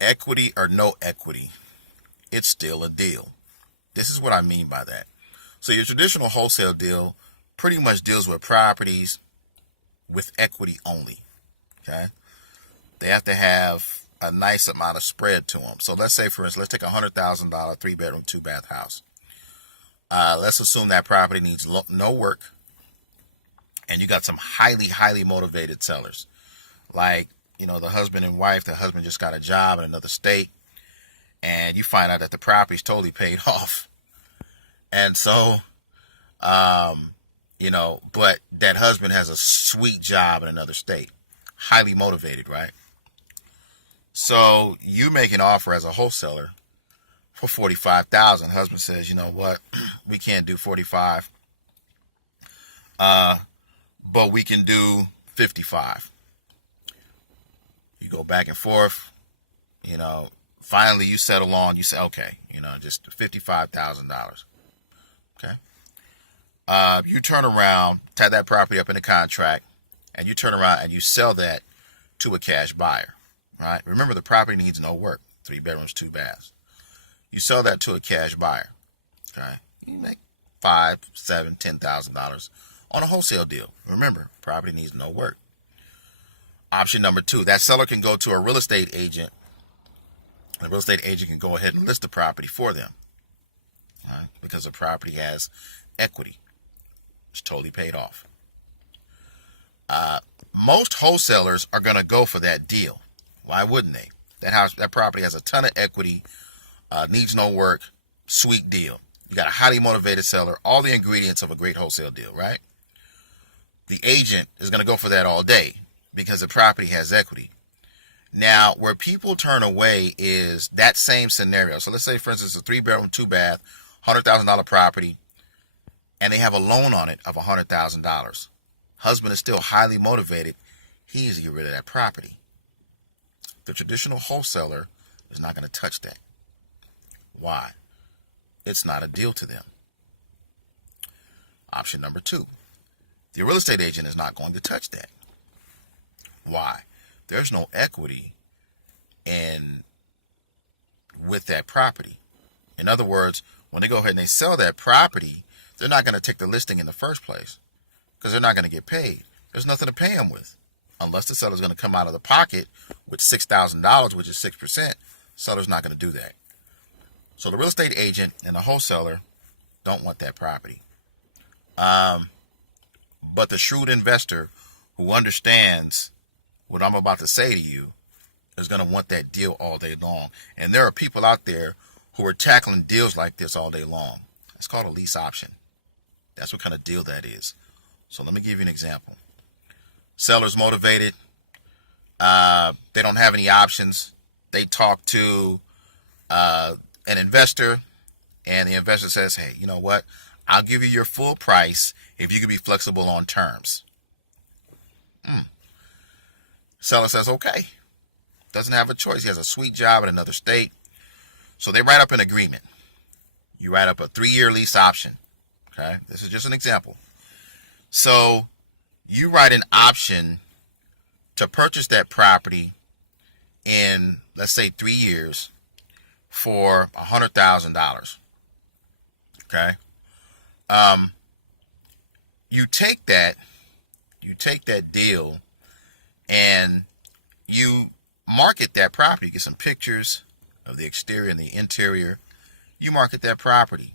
Equity or no equity, it's still a deal. This is what I mean by that. So your traditional wholesale deal pretty much deals with properties with equity only. Okay, they have to have a nice amount of spread to them. So let's say, for instance, let's take $100,000 3-bedroom, 2-bath house. Let's assume that property needs no work, and you got some highly motivated sellers. Like, the husband and wife, the husband just got a job in another state, and you find out that the property's totally paid off. And so, but that husband has a sweet job in another state. Highly motivated, right? So you make an offer as a wholesaler for $45,000. Husband says, you know what, we can't do 45, but we can do 55. You go back and forth, finally you settle on, you say, okay, just $55,000. Okay. You turn around, tie that property up in a contract, and you turn around and you sell that to a cash buyer, right? Remember, the property needs no work, 3 bedrooms, 2 baths. You sell that to a cash buyer, okay? You make $5, $7, $10,000 on a wholesale deal. Remember, property needs no work. Option number 2, that seller can go to a real estate agent. The real estate agent can go ahead and list the property for them, right? Because the property has equity. It's totally paid off. Most wholesalers are going to go for that deal. Why wouldn't they? That property has a ton of equity, needs no work, sweet deal. You got a highly motivated seller, all the ingredients of a great wholesale deal, right? The agent is going to go for that all day because the property has equity. Now, where people turn away is that same scenario. So let's say, for instance, a 3-bedroom, 2-bath, $100,000 property, and they have a loan on it of $100,000. Husband is still highly motivated. He needs to get rid of that property. The traditional wholesaler is not going to touch that. Why? It's not a deal to them. Option number 2, the real estate agent is not going to touch that. Why? There's no equity with that property. In other words, when they go ahead and they sell that property, they're not going to take the listing in the first place because they're not going to get paid. There's nothing to pay them with. Unless the seller's going to come out of the pocket with $6,000, which is 6%, seller's not going to do that. So the real estate agent and the wholesaler don't want that property. But the shrewd investor who understands what I'm about to say to you is going to want that deal all day long. And there are people out there who are tackling deals like this all day long. It's called a lease option. That's what kind of deal that is. So let me give you an example. Seller's motivated. They don't have any options. They talk to an investor, and the investor says, hey, you know what? I'll give you your full price if you can be flexible on terms. Seller says, okay. Doesn't have a choice. He has a sweet job in another state. So they write up an agreement. You write up a 3-year lease option. Okay? This is just an example. So you write an option to purchase that property in, let's say, 3 years for $100,000. Okay? You take that deal and you market that property. Get some pictures of the exterior and the interior. You market that property.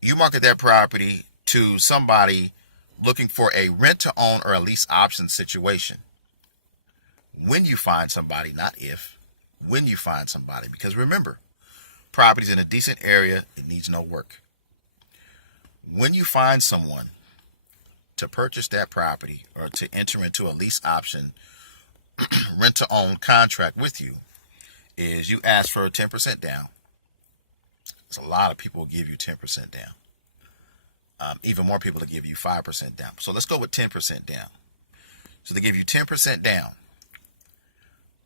You market that property to somebody looking for a rent-to-own or a lease option situation. When you find somebody, not if, when you find somebody. Because remember, property's in a decent area, it needs no work. When you find someone to purchase that property or to enter into a lease option rent-to-own contract with you, is you ask for a 10% down. There's a lot of people will give you 10% down. Even more people will give you 5% down. So let's go with 10% down. So they give you 10% down.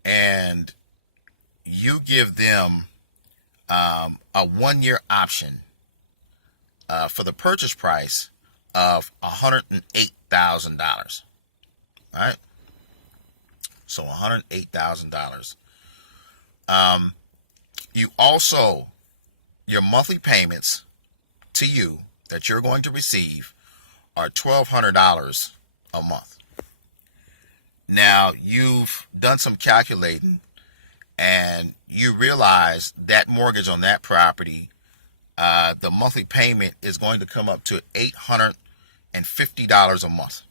And you give them a 1-year option for the purchase price of $108,000. All right? So $108,000. You also, your monthly payments to you that you're going to receive are $1,200 a month. Now, you've done some calculating and you realize that mortgage on that property, the monthly payment is going to come up to $850 a month.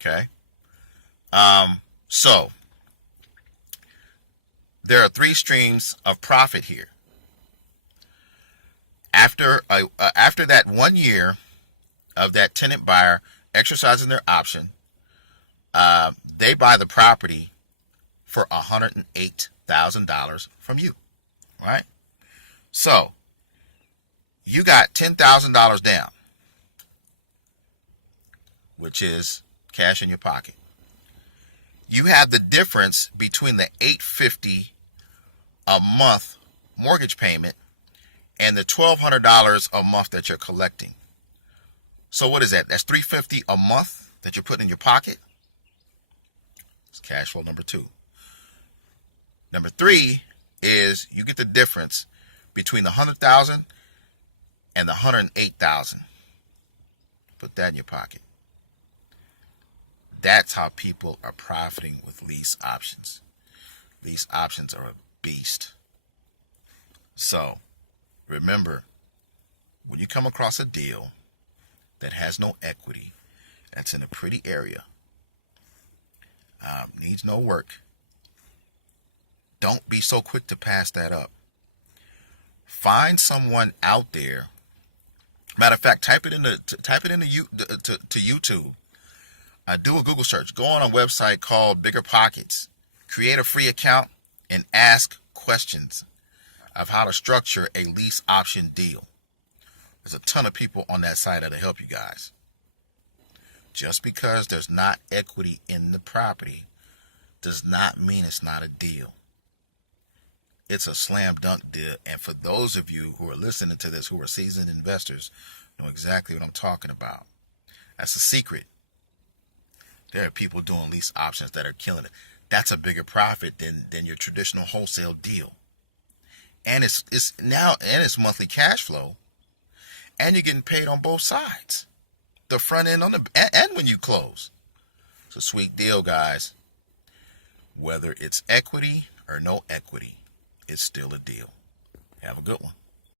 Okay? So, there are three streams of profit here. After that 1 year of that tenant buyer exercising their option, they buy the property for $108,000 from you, right? So, you got $10,000 down, which is cash in your pocket. You have the difference between the $850 a month mortgage payment and the $1,200 a month that you're collecting. So what is that? That's $350 a month that you're putting in your pocket. It's cash flow number two. Number three is you get the difference between the $100,000 and the $108,000. Put that in your pocket. That's how people are profiting with lease options. Lease options are a beast. So, remember, when you come across a deal that has no equity, that's in a pretty area, needs no work, don't be so quick to pass that up. Find someone out there. Matter of fact, type it into YouTube. Do a Google search. Go on a website called Bigger Pockets. Create a free account and ask questions of how to structure a lease option deal. There's a ton of people on that site that'll help you guys. Just because there's not equity in the property does not mean it's not a deal. It's a slam dunk deal. And for those of you who are listening to this, who are seasoned investors, know exactly what I'm talking about. That's a secret. There are people doing lease options that are killing it. That's a bigger profit than your traditional wholesale deal. And it's monthly cash flow. And you're getting paid on both sides. The front end and when you close. It's a sweet deal, guys. Whether it's equity or no equity, it's still a deal. Have a good one.